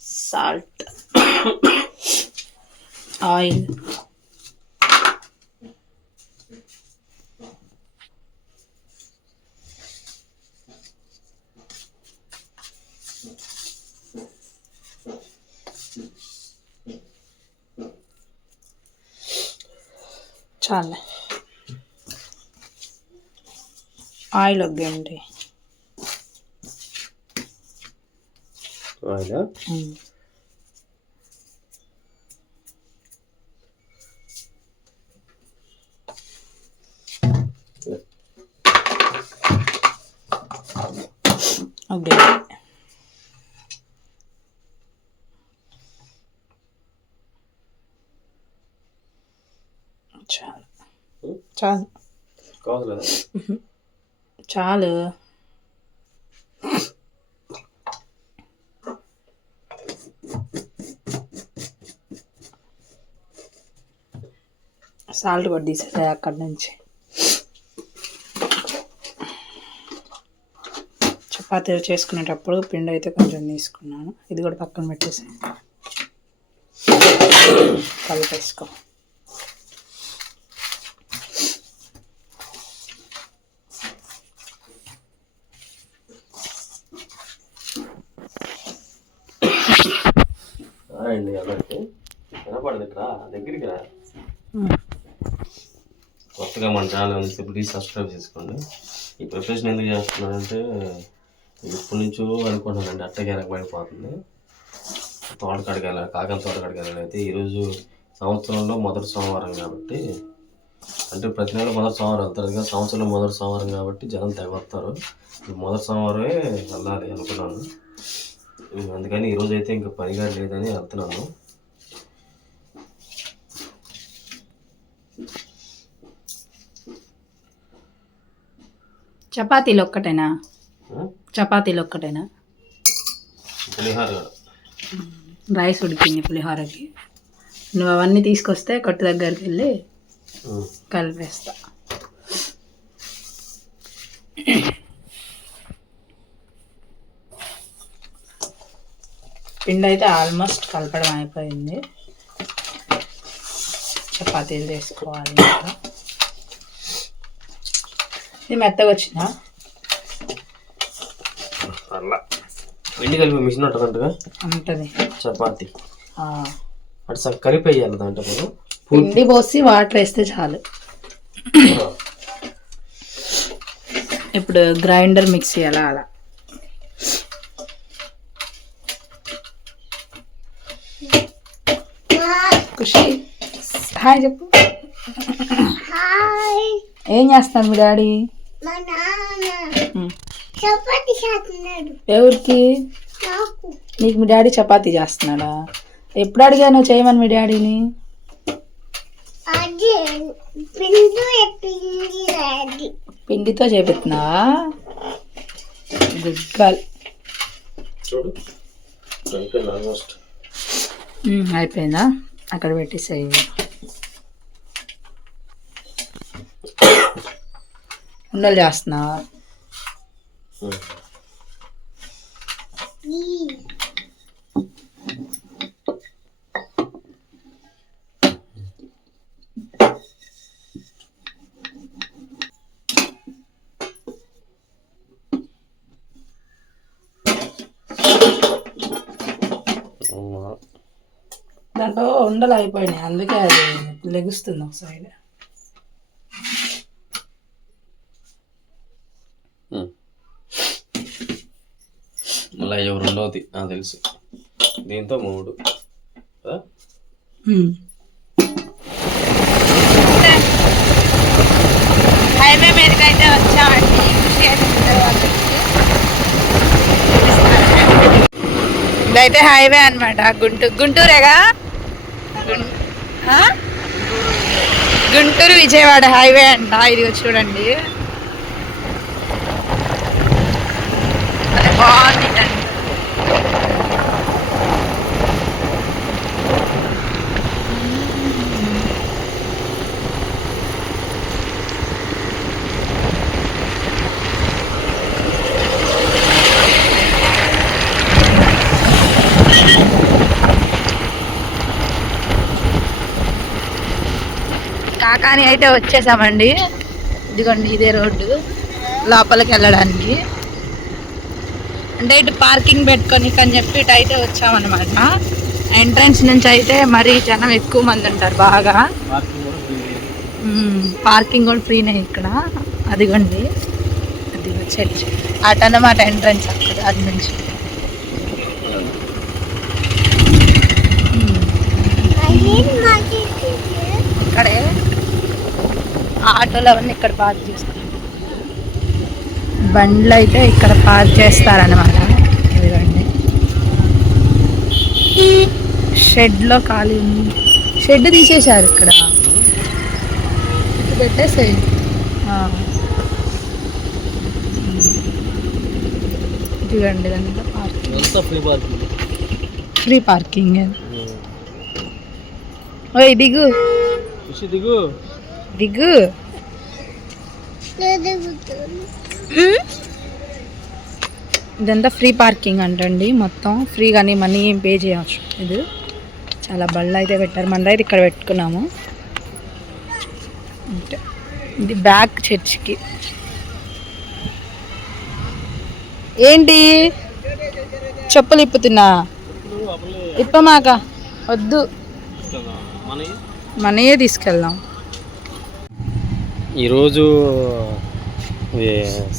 Salt. Oil. చాలే. Oil వద్దండి. ఆయిలా okay చాలు చాలు కావట్లేదా చాలు సాల్ట్ కూడా తీసేసాయి అక్కడి నుంచి. చపాతీలు చేసుకునేటప్పుడు పిండి అయితే కొంచెం తీసుకున్నాను. ఇది కూడా పక్కన పెట్టేసి కలిపేసుకో. అండి ఇక్కడ దగ్గరికి రా. కొత్తగా మన ఛానల్ ప్లీజ్ సబ్స్క్రైబ్ చేసుకోండి. ఈ ప్రిపరేషన్ ఎందుకు చేస్తున్నానంటే ఇప్పటి నుంచో అనుకుంటున్నానండి అట్టగే వెనకబడిపోతుంది తోటకాడికి వెళ్ళాలి కాకల తోటకాడికి వెళ్ళాలి అయితే ఈరోజు సంవత్సరంలో మొదటి సోమవారం కాబట్టి అంటే ప్రతి నెల మొదటి సోమవారం వెళ్తారు కదా సంవత్సరంలో మొదటి సోమవారం కాబట్టి జనం తెగొస్తారు మొదటి సోమవారమే వెళ్ళాలి అనుకున్నాను. అందుకని ఈరోజు అయితే ఇంకా పనిగా లేదని వెళ్తున్నాను చపాతీలు ఒక్కటేనా చపాతీలు ఒక్కటేనా. రైస్ ఉడికింది పులిహోరకి. నువ్వు అవన్నీ తీసుకొస్తే కొట్టు దగ్గరికి వెళ్ళి కలిపేస్తా. పిండి అయితే ఆల్మోస్ట్ కలపడం అయిపోయింది. చపాతీలు చేసుకోవాలి ఇంకా. ఇది మెత్తగా వచ్చిందా? అలా పిండి కలిపి మిషన్ ఉంటుందంటగా ఉంటుంది? చపాతి. ఆ. అటు సగం కలిపి వేయాలి దాంట్లో మనం. పిండి పోసి వాటర్ వేస్తే చాలు. ఇప్పుడు గ్రైండర్ మిక్సీ అలా అలా? ఖుషి. హాయ్ చెప్పు. ఏం చేస్తాను మీ డాడీ? మా నాన్న ఉమ్. చపాతి చేస్తున్నాడు. ఎవరికి? నాకు. నీకు మీ డాడీ చపాతీ చేస్తున్నాడా? ఎప్పుడు అడిగాను చేయమని మీ డాడీని? అది పిండి పిండి అది పిండితో చేపిస్తున్నావా? గుడ్ గర్ల్ చూడు. అయిపోయిందా? అక్కడ పెట్టేసాయి. ఉండలు చేస్తున్నావా ఈ దాంట్లో ఉండలు అయిపోయినాయి. అందుకే అది లెగుస్తుంది ఒక సైడ్ మళ్ళీ అయ్యో రెండవది నాకు తెలుసు. దీంతో మూడు? హైవే వచ్చామండి. ఇదైతే హైవే అనమాట గుంటూరు గుంటూరేగా? గుంటూరు విజయవాడ హైవే అంట. ఇది చూడండి. కానీ కాకాని అయితే వచ్చేసామండి. ఇదిగోండి ఇదే రోడ్డు. లోపలికి వెళ్ళడానికి. అంటే ఇటు పార్కింగ్ పెట్టుకొని అని చెప్పి ఇటు అయితే వచ్చామన్నమాట. ఎంట్రన్స్ నుంచి అయితే మరి జనం ఎక్కువ మంది ఉంటారు బాగా. పార్కింగ్ కూడా ఫ్రీనే ఇక్కడ. అదిగోండి. అది చర్చ్ అటన్నమాట ఎంట్రన్స్ అక్కడ అది నుంచి. ఇక్కడే. ఆటోలు అవన్నీ ఇక్కడ పార్క్ చూస్తాం బండ్లు అయితే ఇక్కడ పార్క్ చేస్తారనమాట ఇదిగోండి. షెడ్లో ఖాళీ ఉంది. షెడ్ తీసేశారు ఇక్కడ. పెట్టేసేయి. ఇదిగోండి దాంట్లో పార్కింగ్. Free parking. ఓయ్ దిగు. దిగు. దిగు. ఇదంతా ఫ్రీ పార్కింగ్ అంటండి. మొత్తం ఫ్రీగానే మనీ ఏం పే చేయవచ్చు. ఇది చాలా బళ్ళు అయితే పెట్టారు. మన అయితే ఇక్కడ పెట్టుకున్నాము. అంటే ఇది బ్యాక్ చర్చ్కి. ఏంటి? చెప్పులు ఇప్పుతున్నా? ఇప్పమాక? వద్దు. మనయే తీసుకెళ్దాం. ఈరోజు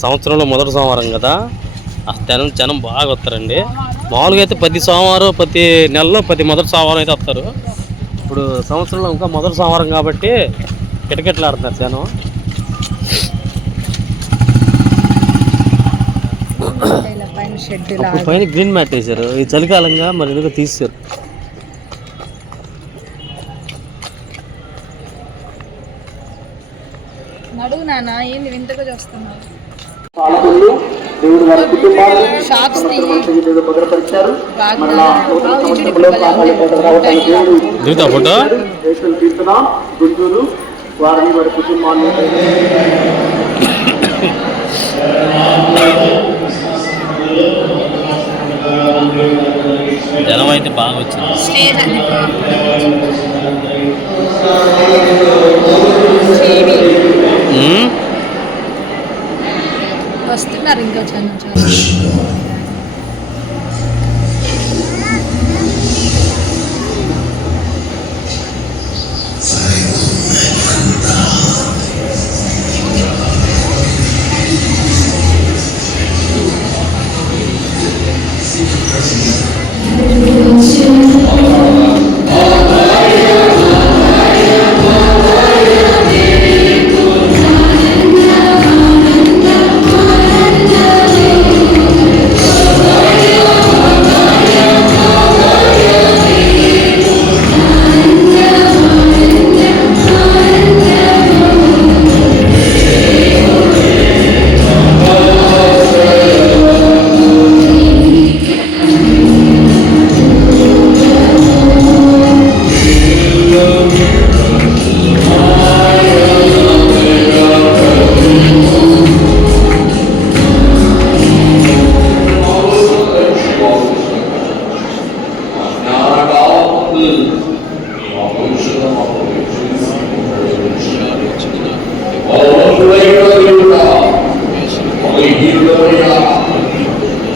సంవత్సరంలో మొదటి సోమవారం కదా? ఆ జనం జనం బాగా వస్తారండి. మామూలుగా అయితే ప్రతి సోమవారం ప్రతి నెలలో ప్రతి మొదటి సోమవారం అయితే వస్తారు. ఇప్పుడు సంవత్సరంలో ఇంకా మొదటి సోమవారం కాబట్టి కిటకిటలు ఆడుతున్నారు జనం. పైన గ్రీన్ మ్యాట్ వేశారు. ఈ చలికాలంగా మరి ఎందుకు తీసారు నాన్న ఏంది వింతగా చూస్తున్నావు షాప్స్ దిగుతా ఫోటో? జనం అయితే బాగా వచ్చింది. వస్తున్నారు ఇంకా చాలా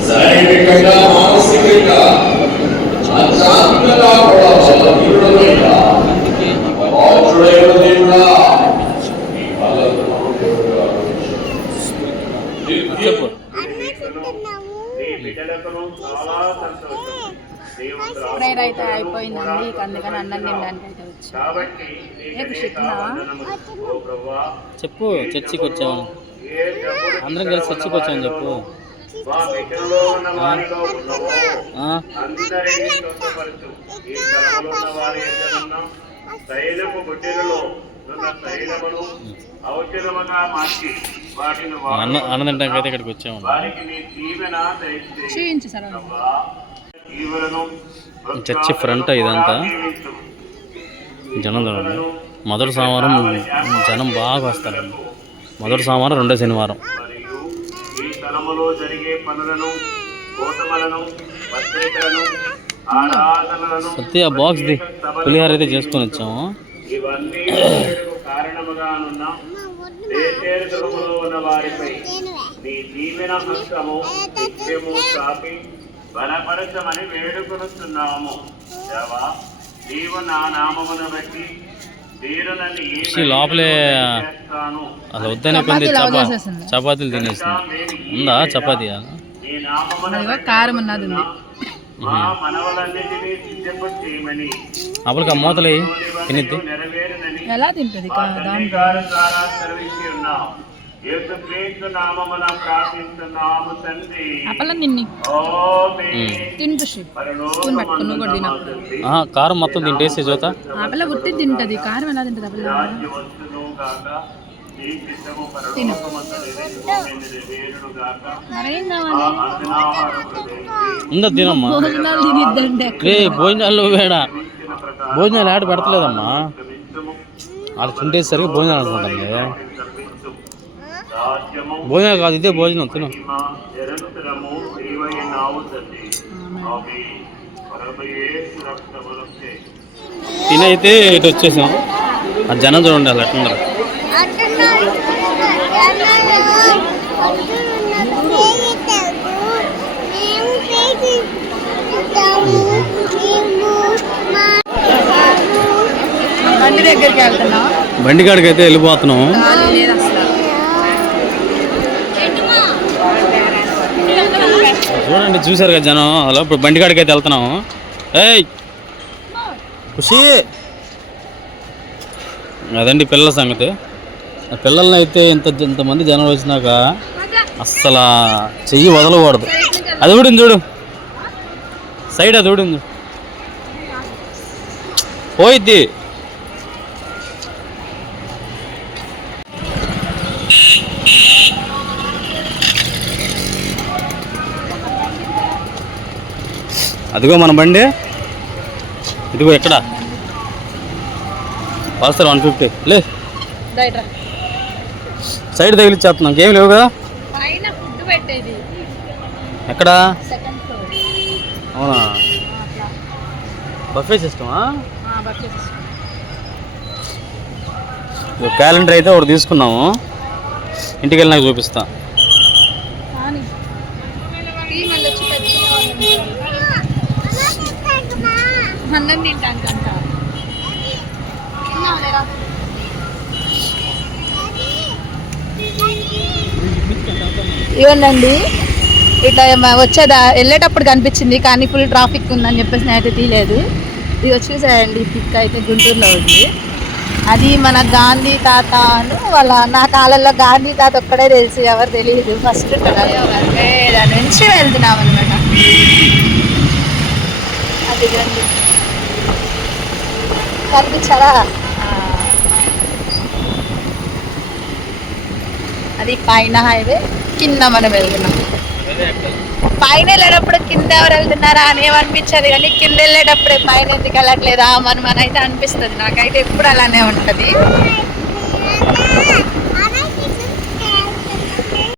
శారీరకంగా మానసికంగా ఆధ్యాత్మికంగా కూడా దేవుడా ప్రేయర్ అయితే అయిపోయిందండి ఇక అందుకని అన్నం తినడానికి అయితే చెప్పు చర్చికి వచ్చామని అందరం కలిసి చర్చికి వచ్చామని చెప్పు అన్న అన్న తినడానికి అయితే ఇక్కడికి వచ్చాము. చర్చి ఫ్రంట్ ఇదంతా. జనం చూడండి. మొదటి సోమవారం జనం బాగా వస్తారండి మొదటి సోమవారం రెండో శనివారం. ఈ జరిగే పనులను కోటమలను పత్రికలను ఆరాధనలను సత్య బాక్స్ ది పులిహార అయితే చేసుకొని వచ్చాము. ఇవన్నీ కారణముగానున్న. ఉన్న వారిపై నీ దీవెన హస్తము నిత్యము చాపి బలపరచమని వేడుకొనుచున్నాము. దేవా నీవు నా నామమును బట్టి లోపలే అది వద్దనే కొంది చపాతీలు చపా. చపాతీలు తినేసింది. ఉందా చపాతీ కారం ఉన్నది ఆ మూతలు తినిద్ది? నెరవేరునని ఎలా తింటది కారం మొత్తం తింటేసి చూత ఆపల ఉట్టి తింటది కారం ఎలా తింటది దయచేసి ఉందా తినమ్మా? భోజనాలు వేడా? భోజనాలు ఆడ పెడతలేదమ్మా. వాళ్ళు చుంటేసరికి భోజనాలు అనుకుంటుంది భోజనాలు కాదు ఇదే భోజనం తిను. తినైతే ఇటు వచ్చేసాం ఆ జనం చూడండి అలా ఎట్లున్నారు. బండి దగ్గరికి వెళ్తున్నాం. బండి కాడికి అయితే వెళ్ళిపోతున్నాం ఖాళీ లేదు అసలు చూడండి చూసారు కదా జనం అలా ఇప్పుడు బండి కాడికి అయితే వెళ్తున్నాము. ఏయ్! ఖుషి! అదండి పిల్లల సంగతి. ఆ పిల్లల్ని అయితే ఇంత ఇంతమంది జనం వచ్చినాక అస్సలు చెయ్యి వదలకూడదు. అది ఊడింది చూడు. సైడ్ అది చూడు. పోయిద్ది. అదిగో మన బండి. ఇదిగో ఎక్కడ? పల్సర్ వన్ ఫిఫ్టీ లే. సైడ్ తగిలిచ్చేస్తున్నాం. ఇంకేం లేవు కదా? ఎక్కడ? అవునా? బఫే సిస్టమా? క్యాలెండర్ అయితే ఒకటి తీసుకున్నాము. ఇంటికి వెళ్ళి నాకు చూపిస్తా కానీ టీ మళ్ళీ వచ్చి పెట్టుకునే అన్నం తింటాను కంట ఇవ్వండి ఇట్లా వచ్చేదా వెళ్ళేటప్పుడు కనిపించింది కానీ ఫుల్ ట్రాఫిక్ ఉందని చెప్పేసి నేనైతే తీయలేదు. ఇది వచ్చేసేయండి పిక్ అయితే గుంటూరులో ఉంది. అది మన గాంధీ తాత అను వాళ్ళ నా కాలంలో గాంధీ తాత ఒక్కడే తెలుసు ఎవరు తెలియదు ఫస్ట్ దాని నుంచి వెళ్తున్నాం అనమాట అది రండి. కనిపించారా అది పైన హైవే కింద మనం వెళ్తున్నాం. పైన వెళ్ళేటప్పుడు కింద ఎవరు వెళ్తున్నారా అని ఏమనిపించదు కానీ కింద వెళ్ళేటప్పుడు పైన ఎందుకు వెళ్ళట్లేదా మనం అయితే అనిపిస్తుంది. నాకైతే ఎప్పుడు అలానే ఉంటుంది.